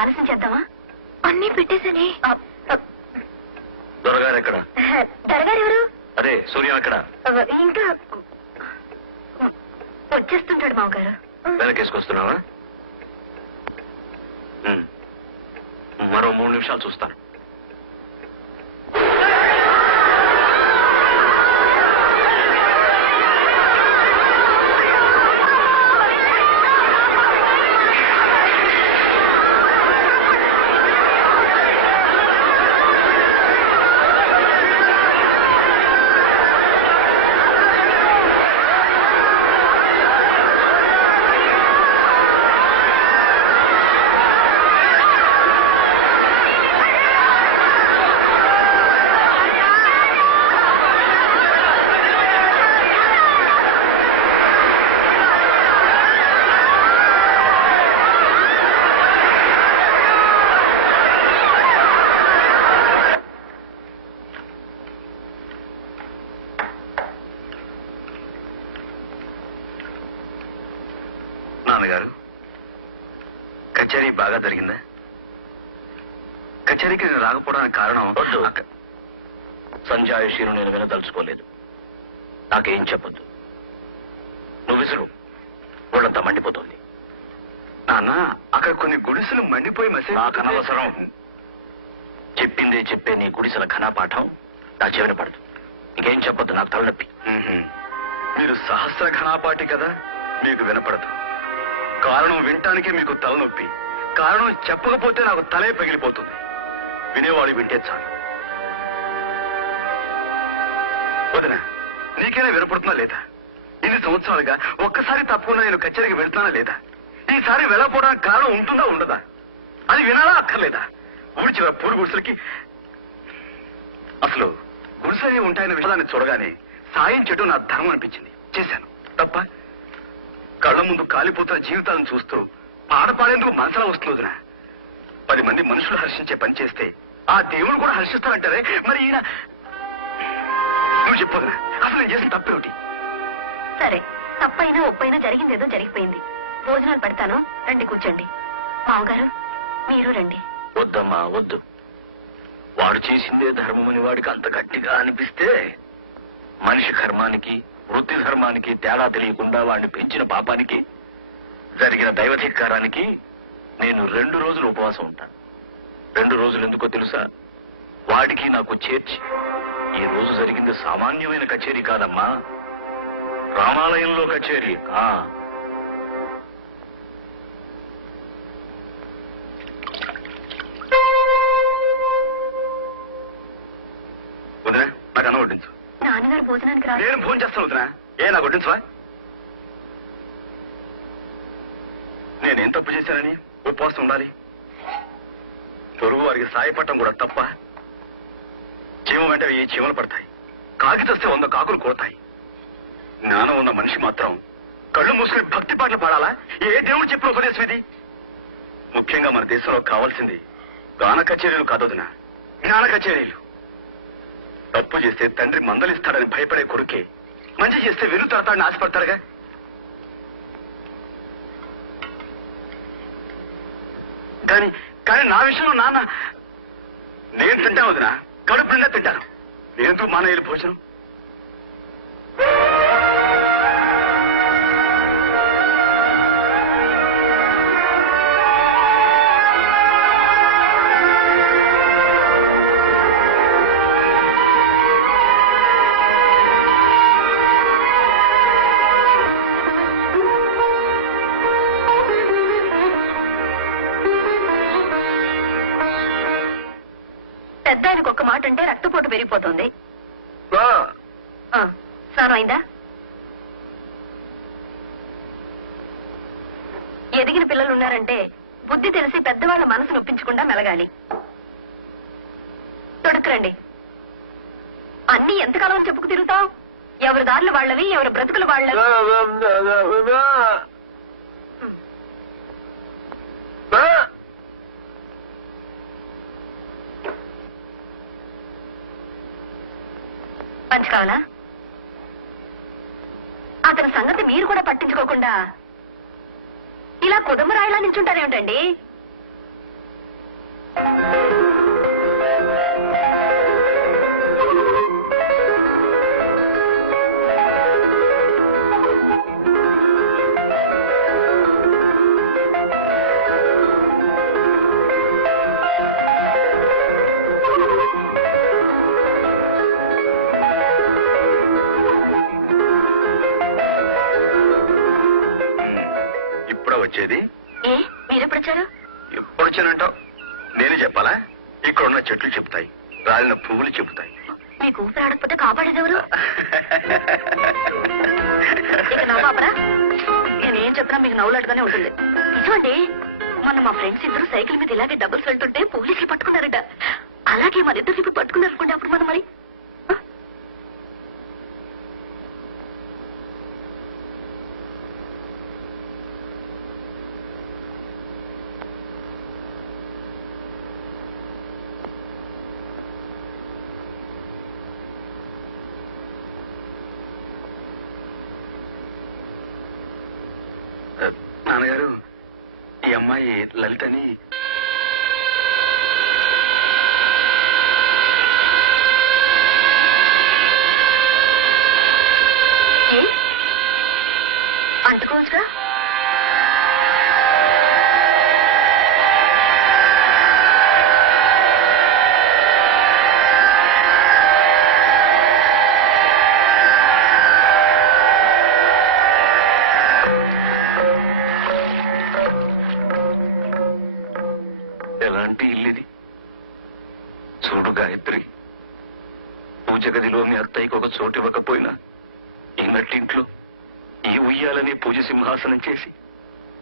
ఆలస్యం చేద్దామా? అన్నీ పెట్టేసని. దొరగారు ఎక్కడ? దొరగారు ఎవరు? అదే సూర్య ఎక్కడ? ఇంకా వచ్చేస్తుంటాడు మామగారు. వెనకేసుకొస్తున్నావా? మరో 3 నిమిషాలు చూస్తాను. నాన్నగారు, కచేరీ బాగా జరిగిందా? కచేరీకి నేను రాకపోవడానికి కారణం వద్దు. సంజాయిషీను నేను వినదలుచుకోలేదు. నాకేం చెప్పొద్దు. నువ్వు విసురు, వాళ్ళంతా మండిపోతుంది. నాన్న, అక్కడ కొన్ని గుడిసెలు మండిపోయి నాకు అనవసరం. చెప్పిందే చెప్పే నీ గుడిసెల ఘనాపాఠం నా చెవిన పడదు. ఇంకేం చెప్పొద్దు, నాకు తలనొప్పి. మీరు సహస్ర ఘనాపాటి కదా, మీకు వినపడదు. కారణం వినటానికే మీకు తలనొప్పి. కారణం చెప్పకపోతే నాకు తలే పగిలిపోతుంది. వినేవాడు వింటే చాలు. వదినా, నీకైనా వినపడుతున్నా లేదా? ఇన్ని సంవత్సరాలుగా ఒక్కసారి తప్పకుండా నేను కచేరీకి వెళ్తున్నానా లేదా? ఈసారి వెళ్ళకపోవడానికి కారణం ఉంటుందా ఉండదా? అది వినాలా అక్కర్లేదా? ఊరి చివర పూరు గుడిసెలకి అసలు గుడిసెలే ఉంటాయన్న విషయాన్ని చూడగానే సాయం చేయడం నా ధర్మం అనిపించింది. చేశాను. తప్ప కళ్ళ ముందు కాలిపోతున్న జీవితాలను చూస్తూ పాడపాడేందుకు మనసులా వస్తుంది వదినా. 10 మంది మనుషులు హర్షించే పని చేస్తే ఆ దేవుడు కూడా హర్షిస్తారంటారే, మరి ఈయన నువ్వు చెప్పొదినా, అసలు నేను చేసిన తప్పేమిటి? సరే, తప్పైనా ఒప్పైనా జరిగిందేదో జరిగిపోయింది. భోజనాలు పెడతాను, రండి కూర్చోండి. మామగారు మీరు రండి. వద్దమ్మా వద్దు. వాడు చేసిందే ధర్మమని వాడికి అంత గట్టిగా అనిపిస్తే మనిషి కర్మానికి వృత్తి ధర్మానికి తేడా తెలియకుండా వాడిని పెంచిన పాపానికి జరిగిన దైవధిక్కారానికి నేను 2 రోజులు ఉపవాసం ఉంటాను. 2 రోజులు ఎందుకో తెలుసా? వాడికి నాకు చేర్చి. ఈ రోజు జరిగింది సామాన్యమైన కచేరీ కాదమ్మా, రామాలయంలో కచేరీ. వదినా, నాకు అన్నం వడ్డించు. నాన్నగారు భోజనానికి రా. నేను ఫోన్ చేస్తాను వదినా. నాకు వడ్డించవా? నేనేం తప్పు చేశానని ఉపవాసం ఉండాలి? పొరుగు వారికి సాయపడటం కూడా తప్ప? చీమ వెంట ఈ చీమలు పడతాయి, కాకి తెస్తే 100 కాకులు కొడతాయి. జ్ఞానం ఉన్న మనిషి మాత్రం కళ్ళు మూసుకుని భక్తి పాటలు పాడాలా? ఏ దేవుడు చెప్పిన ఉపదేశం ఇది? ముఖ్యంగా మన దేశంలో కావాల్సింది గాన కచేరీలు కాదొదినా, జ్ఞాన కచేరీలు. తప్పు చేస్తే తండ్రి మందలిస్తాడని భయపడే కొడుకే మంచి చేస్తే వెను తడతాడని ఆశపడతారుగా. కానీ నా విషయంలో నాన్న నేను తింటాను వదినా, కడుపు నిండా తింటాను. నేనెందుకు మానేయాలి భోజనం? పెద్దాయనకు ఒక్క మాట అంటే రక్తపోటు పెరిగిపోతుంది. స్నానం అయిందా? ఎదిగిన పిల్లలు ఉన్నారంటే బుద్ధి తెలిసి పెద్దవాళ్ళ మనసు నొప్పించకుండా మెలగాలి. తొడుక్కురండి. అన్ని ఎంతకాలం చెప్పుకు తిరుగుతావు? ఎవరి దారులు వాళ్ళవి, ఎవరి బ్రతుకులు వాళ్ళవి. పంచి కావాలా? అతని సంగతి మీరు కూడా పట్టించుకోకుండా ఇలా కుదమరాయిలా నించుంటారేమిటండి? ఇప్పుడా వచ్చేది? ఏ మీరెప్పుడు వచ్చారు? ఎప్పుడు వచ్చానంటావు? నేనే చెప్పాలా? ఇక్కడ ఉన్న చెట్లు చెప్తాయి, రాలిన పువ్వులు చెబుతాయి. మీకు ఊపిరాడకపోతే కాపాడేదెవరు? ఇక నవ్వాపరా? నేనేం చెప్పినా మీకు నవ్వులాడుగానే ఉంటుంది. నిజమండి, మొన్న మా ఫ్రెండ్స్ ఇద్దరు సైకిల్ మీద ఇలాగే డబుల్స్ వెళ్తుంటే పోలీసులు పట్టుకున్నారట. అలాగే మన ఇద్దరు ఇప్పుడు పట్టుకున్నారు అనుకోండి, అప్పుడు మనం మరి నాన్నగారు, ఈ అమ్మాయి లలితని. అంటుకోవచ్చుగా? ఎలాంటి ఇల్లుది చూడు గాయత్రి. పూజ గదిలో మీ అత్తయ్యకి ఒక చోటు ఇవ్వకపోయినా ఈ నట్టింట్లో ఈ ఉయ్యాలనే పూజ సింహాసనం చేసి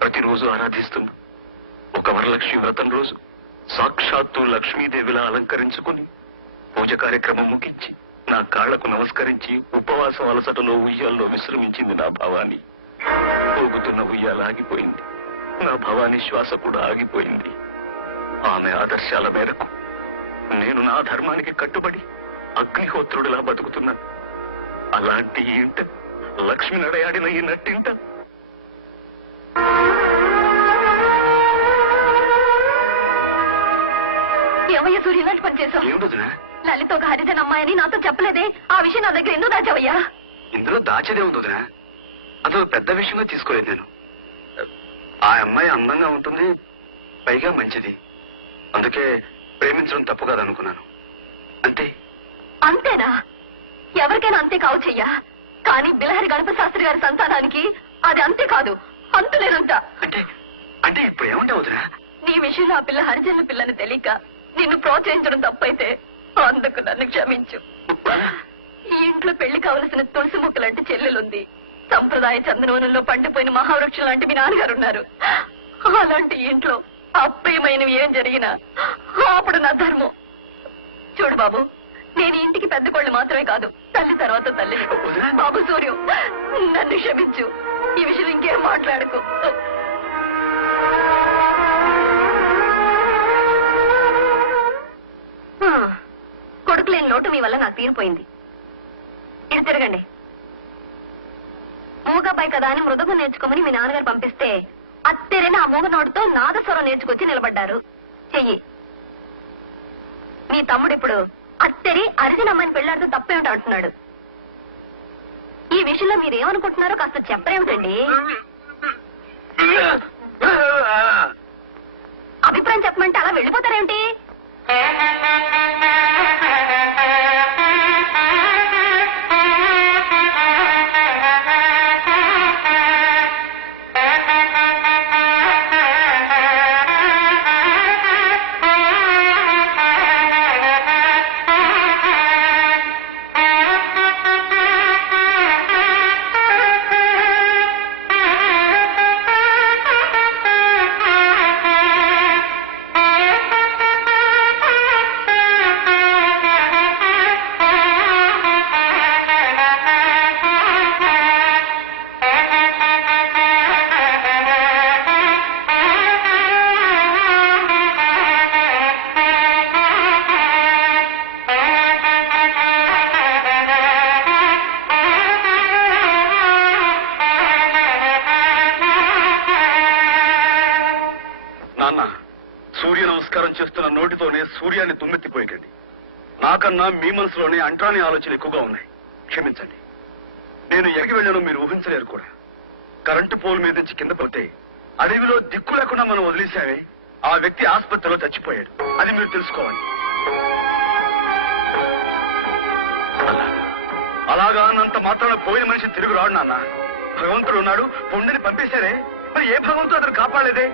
ప్రతిరోజు ఆరాధిస్తున్నా. ఒక వరలక్ష్మి వ్రతం రోజు సాక్షాత్తు లక్ష్మీదేవిలా అలంకరించుకుని పూజ కార్యక్రమం ముగించి నా కాళ్లకు నమస్కరించి ఉపవాసం అలసటలో ఉయ్యాల్లో విశ్రమించింది నా భావాన్ని. పోగుతున్న ఉయ్యాల ఆగిపోయింది, నా భవానీ శ్వాస కూడా ఆగిపోయింది. ఆమె ఆదర్శాల మేరకు నేను నా ధర్మానికి కట్టుబడి అగ్నిహోత్రుడిలా బతుకుతున్నాను. అలాంటి ఈ ఇంట లక్ష్మి నడయాడిన ఈ నట్టింట ఏమయ్య సూర్య, ఇలాంటి పని చేసావు? ఏమిటొదినా? లలిత ఒక హరిజన్ అమ్మాయని నాతో చెప్పలేదే, ఆ విషయం నా దగ్గర ఎందుకు దాచావయ్యా? ఇందులో దాచేదే ఉందినా? అదో పెద్ద విషయంగా తీసుకోలేదు నేను. ఆ అమ్మాయి అందంగా ఉంటుంది, పైగా మంచిది, అందుకే ప్రేమించడం తప్పు కాదనుకున్నాను. అంతే. అంతేనా? ఎవరికైనా అంతే కావచ్చయ్యా, కానీ బిలహరి గణపతి శాస్త్రి గారి సంతానానికి అది అంతే కాదు, అంతులేనంత. అంటే అంటే ఇప్పుడు ఏమంటావు వదినా? నీ విషయంలో ఆ పిల్ల హరిజనుల పిల్లని తెలియక నిన్ను ప్రోత్సహించడం తప్పైతే అందుకు నన్ను క్షమించు. ఈ ఇంట్లో పెళ్లి కావలసిన తులసి ముక్కలంటే చెల్లెలుంది, సంప్రదాయ చందనవనంలో పండిపోయిన మహావృక్షం లాంటి మీ నాన్నగారు ఉన్నారు. అలాంటి ఇంట్లో అప్రియమైనవి ఏం జరిగినా అప్పుడు నా ధర్మం. చూడు బాబు, నేను ఇంటికి పెద్ద కోళ్ళు మాత్రమే కాదు, తల్లి తర్వాత తల్లి. బాబు సూర్యం, నన్ను క్షమించు, ఈ విషయం ఇంకేం మాట్లాడుకో. కొడుకు లేని లోటు మీ వల్ల నాకు తీరిపోయింది. ఇది తిరగండి. మూగబాయి కదా అని మృదంగం నేర్చుకోమని మీ నాన్నగారు పంపిస్తే అత్తెరని ఆ మూగ నోటితో నాదస్వరం నేర్చుకొచ్చి నిలబడ్డారు. చెయ్యి. మీ తమ్ముడు ఇప్పుడు అత్తెరి అర్జున్ అమ్మాయిని పెళ్లాడుతూ తప్పేమిటి అంటున్నాడు. ఈ విషయంలో మీరేమనుకుంటున్నారో కాస్త చెప్పరేమిటండి? అభిప్రాయం చెప్పమంటే అలా వెళ్ళిపోతారేమిటి? సూర్య నమస్కారం చేస్తున్న నోటితోనే సూర్యాన్ని దుమ్మెత్తిపోయకండి. నాకన్నా మీ మనసులోనే అంటరాని ఆలోచనలు ఎక్కువగా ఉన్నాయి. క్షమించండి. నేను ఎక్కడికి వెళ్ళానో మీరు ఊహించలేరు కూడా. కరెంటు పోల్ మీద నుంచి కింద పడితే అడవిలో దిక్కు లేకుండా మనం వదిలేశామే, ఆ వ్యక్తి ఆసుపత్రిలో చచ్చిపోయాడు. అది మీరు తెలుసుకోవాలి. అలాగా అన్నంత మాత్రాన పోయిన మనిషి తిరిగి రాడు నాన్న. భగవంతుడు ఉన్నాడు, పొండిని పంపేశారే, మరి ఏ భగవంతుడు అతను కాపాడలేదే?